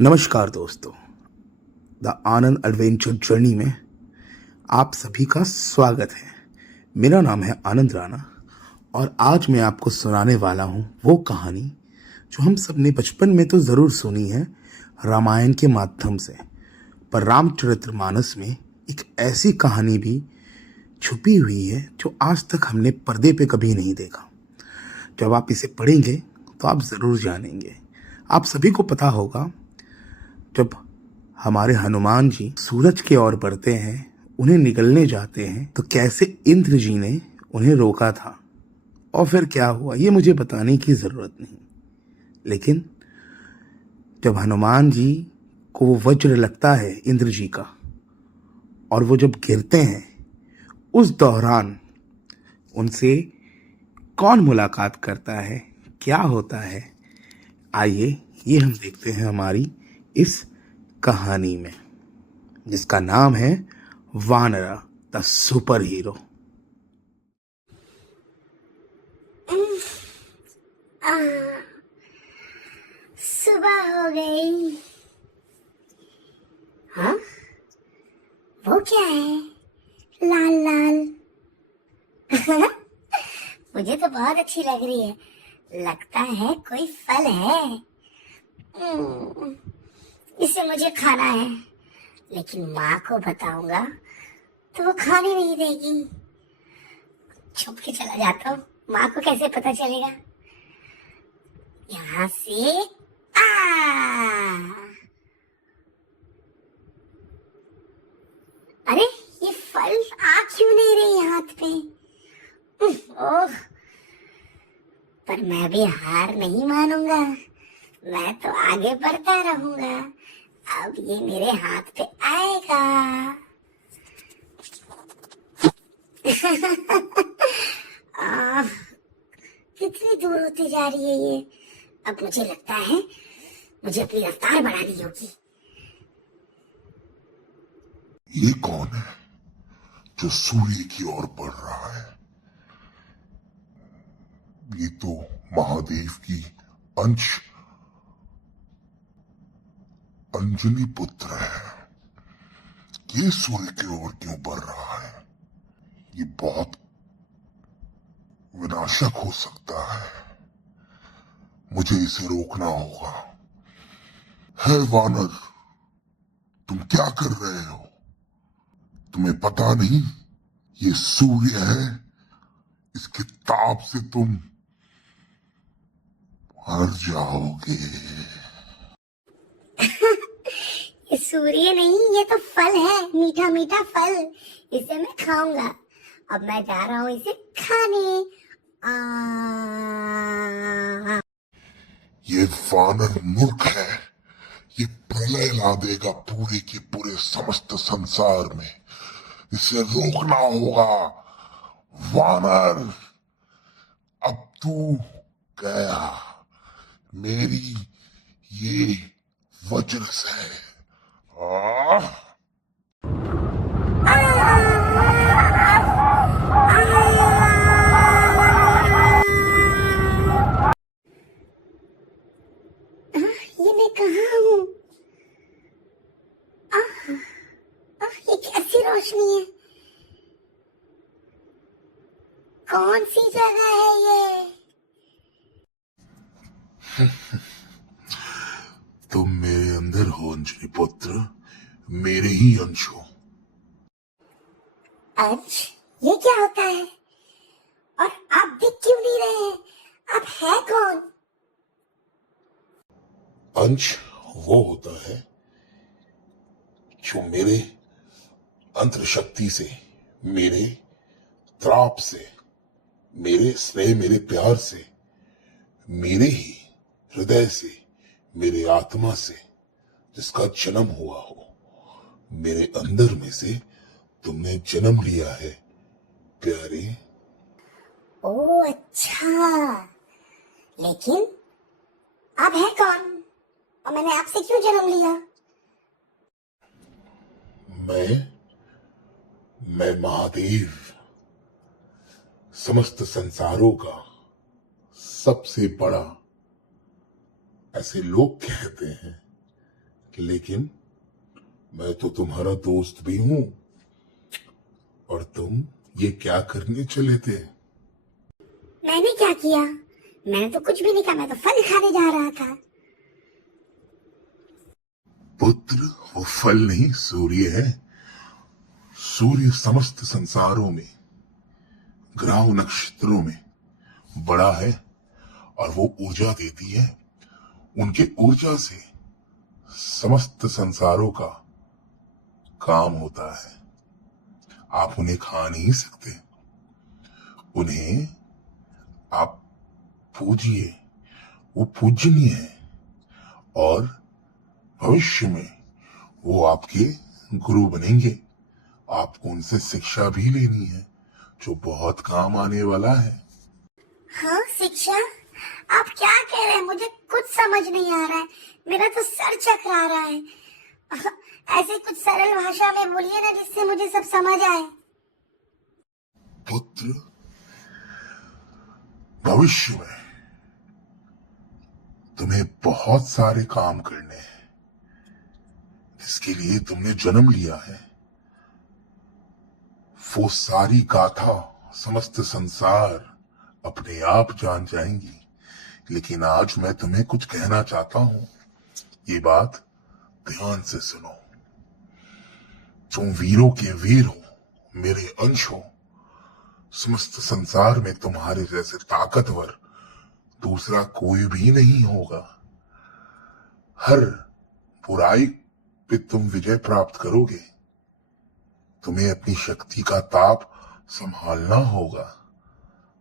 नमस्कार दोस्तों, the Anand adventure journey में आप सभी का स्वागत है। मेरा नाम है आनंद राणा और आज मैं आपको सुनाने वाला हूँ वो कहानी जो हम सब ने बचपन में तो ज़रूर सुनी है रामायण के माध्यम से, पर रामचरितमानस में एक ऐसी कहानी भी छुपी हुई है जो आज तक हमने पर्दे पे कभी नहीं देखा। जब आप इसे पढ़ेंगे तो आप ज़रूर जानेंगे। आप सभी को पता होगा, जब हमारे हनुमान जी सूरज की ओर बढ़ते हैं, उन्हें निगलने जाते हैं, तो कैसे इंद्र जी ने उन्हें रोका था और फिर क्या हुआ ये मुझे बताने की ज़रूरत नहीं। लेकिन जब हनुमान जी को वो वज्र लगता है इंद्र जी का और वो जब गिरते हैं, उस दौरान उनसे कौन मुलाकात करता है, क्या होता है, आइए ये हम देखते हैं हमारी इस कहानी में, जिसका नाम है वानरा द सुपर हीरो। सुबह हो गई। हाँ, वो क्या है? लाल लाल। मुझे तो बहुत अच्छी लग रही है। लगता है कोई फल है। इसे मुझे खाना है, लेकिन माँ को बताऊंगा तो वो खाने नहीं देगी। छुप के चला जाता हूँ, माँ को कैसे पता चलेगा? यहाँ से अरे, ये फल आ क्यों नहीं रही हाथ पे? ओह, पर मैं भी हार नहीं मानूंगा। मैं तो आगे बढ़ता रहूंगा। अब ये मेरे हाथ पे आएगा। आह, कितनी दूर होती जा रही है ये। अब मुझे लगता है मुझे अपनी रफ्तार बढ़ानी होगी। ये कौन है जो सूर्य की ओर बढ़ रहा है? ये तो महादेव की अंश अंजनी पुत्र है। ये सूर्य की ओर क्यों बढ़ रहा है? ये बहुत विनाशक हो सकता है। मुझे इसे रोकना होगा। है वानर, तुम क्या कर रहे हो? तुम्हें पता नहीं ये सूर्य है, इसके ताप से तुम मर जाओगे। ये सूर्य नहीं, ये तो फल है, मीठा मीठा फल। इसे मैं खाऊंगा। अब मैं जा रहा हूँ इसे खाने। ये वानर मूर्ख है। ये प्रलय ला देगा पूरे के पूरे समस्त संसार में। इसे रोकना होगा। वानर, अब तू गया। मेरी ये वज्र से ये मैं कहाँ हूँ? ये कैसी रोशनी है? कौन सी जगह है ये? तुम मेरे अंदर हो अंजनी पुत्र, मेरे ही अंश हो। अंश? ये क्या होता है? और आप दिख क्यों नहीं रहे हैं? आप है कौन? अंश वो होता है जो मेरे अंतर शक्ति से, मेरे त्राप से, मेरे स्नेह, मेरे प्यार से, मेरे ही हृदय से, मेरे आत्मा से जिसका जन्म हुआ हो। मेरे अंदर में से तुमने जन्म लिया है प्यारे। ओ अच्छा, लेकिन आप है कौन और मैंने आपसे क्यों जन्म लिया? मैं महादेव, समस्त संसारों का सबसे बड़ा, ऐसे लोग कहते हैं। लेकिन मैं तो तुम्हारा दोस्त भी हूं। और तुम ये क्या करने चले थे? मैंने क्या किया? मैंने तो कुछ भी नहीं कहा, मैं तो फल खाने जा रहा था। पुत्र, वो फल नहीं, सूर्य है। सूर्य समस्त संसारों में, ग्रहों नक्षत्रों में बड़ा है और वो ऊर्जा देती है। उनके ऊर्जा से समस्त संसारों का काम होता है। आप उन्हें खा नहीं सकते, उन्हें आप पूजिए, वो पूजनीय है और भविष्य में वो आपके गुरु बनेंगे। आपको उनसे शिक्षा भी लेनी है, जो बहुत काम आने वाला है। हाँ, शिक्षा? आप क्या कह रहे हैं? मुझे कुछ समझ नहीं आ रहा है, मेरा तो सर चकरा रहा है। ऐसे कुछ सरल भाषा में बोलिए ना, जिससे मुझे सब समझ आए। पुत्र, भविष्य में तुम्हें बहुत सारे काम करने हैं, जिसके लिए तुमने जन्म लिया है। वो सारी गाथा समस्त संसार अपने आप जान जाएंगी, लेकिन आज मैं तुम्हें कुछ कहना चाहता हूं। ये बात ध्यान से सुनो। तुम वीरों के वीर हो, मेरे अंश हो। समस्त संसार में तुम्हारे जैसे ताकतवर दूसरा कोई भी नहीं होगा। हर बुराई पे तुम विजय प्राप्त करोगे। तुम्हें अपनी शक्ति का ताप संभालना होगा।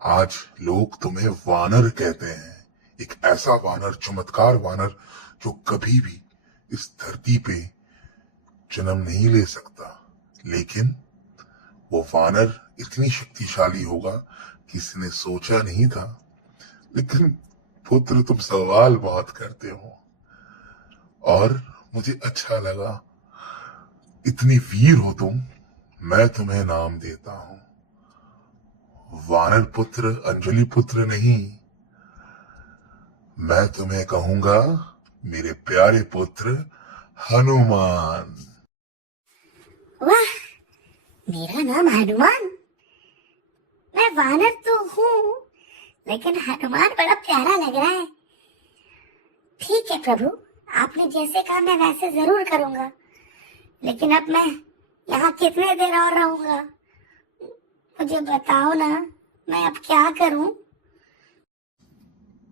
आज लोग तुम्हें वानर कहते हैं, एक ऐसा वानर, चमत्कार वानर, जो कभी भी इस धरती पे जन्म नहीं ले सकता, लेकिन वो वानर इतनी शक्तिशाली होगा किसी ने सोचा नहीं था। लेकिन पुत्र, तुम सवाल बहुत करते हो और मुझे अच्छा लगा। इतनी वीर हो तुम, मैं तुम्हें नाम देता हूं वानर पुत्र, अंजलि पुत्र नहीं। मैं तुम्हें कहूंगा मेरे प्यारे पुत्र हनुमान। वाह, मेरा नाम हनुमान? मैं वानर तो हूँ, लेकिन हनुमान बड़ा प्यारा लग रहा है। ठीक है प्रभु, आपने जैसे कहा मैं वैसे जरूर करूंगा। लेकिन अब मैं यहाँ कितने देर और रहूंगा? मुझे बताओ ना, मैं अब क्या करूं?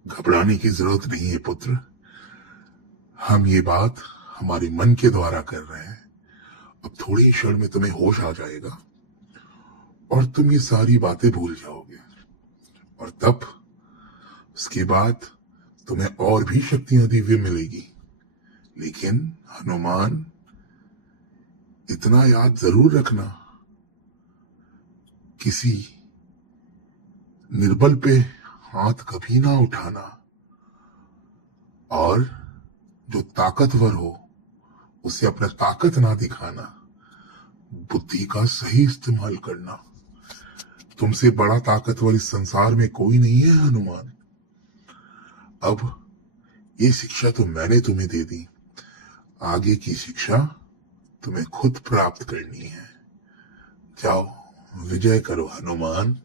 घबराने की जरूरत नहीं है पुत्र। हम ये बात हमारे मन के द्वारा कर रहे हैं। अब थोड़ी ही क्षण में तुम्हें होश आ जाएगा और तुम ये सारी बातें भूल जाओगे। और तब उसके बाद तुम्हें और भी शक्तियां दिव्य मिलेगी। लेकिन हनुमान, इतना याद जरूर रखना, किसी निर्बल पे हाथ कभी ना उठाना, और जो ताकतवर हो उसे अपना ताकत ना दिखाना। बुद्धि का सही इस्तेमाल करना। तुमसे बड़ा ताकतवर इस संसार में कोई नहीं है हनुमान। अब ये शिक्षा तो मैंने तुम्हें दे दी, आगे की शिक्षा तुम्हें खुद प्राप्त करनी है। जाओ, विजय करो हनुमान।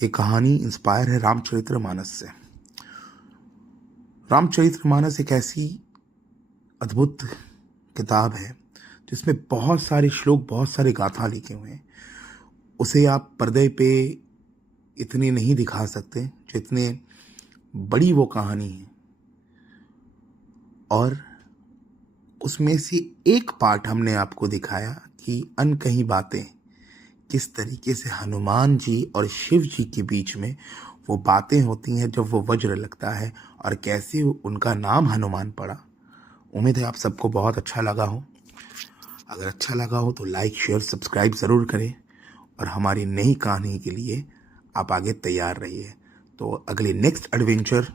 ये कहानी इंस्पायर है रामचरितमानस से। रामचरितमानस एक ऐसी अद्भुत किताब है जिसमें बहुत सारे श्लोक, बहुत सारे गाथा लिखे हुए हैं। उसे आप पर्दे पे इतने नहीं दिखा सकते जितने बड़ी वो कहानी है। और उसमें से एक पार्ट हमने आपको दिखाया कि अनकही बातें, किस तरीके से हनुमान जी और शिव जी के बीच में वो बातें होती हैं जब वो वज्र लगता है, और कैसे उनका नाम हनुमान पड़ा। उम्मीद है आप सबको बहुत अच्छा लगा हो। अगर अच्छा लगा हो तो लाइक, शेयर, सब्सक्राइब ज़रूर करें और हमारी नई कहानी के लिए आप आगे तैयार रहिए। तो अगले नेक्स्ट एडवेंचर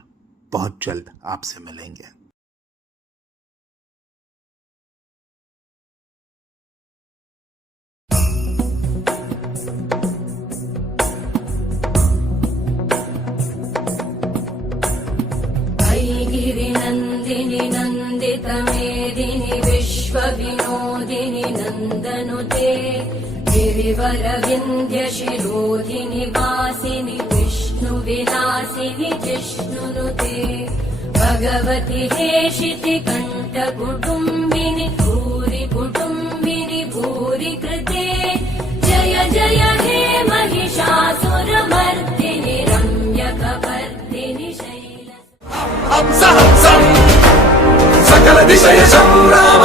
बहुत जल्द आपसे मिलेंगे। गिरिनन्दिनि नन्दितमेदिनि विश्वविनोदिनि नन्दनुते गिरिवरविन्ध्यशिरोधिनि वासिनि विष्णुविलासिनि जिष्णुनुते भगवति हेशिति कण्ठकुटुम्बिनि भूरि कुटुम्बिनि भूरि कृते जय जय हे महिषासुरमर्दिनि रम्यकपर्दिनि शैल हंस हंसं सकल दिशयशं राम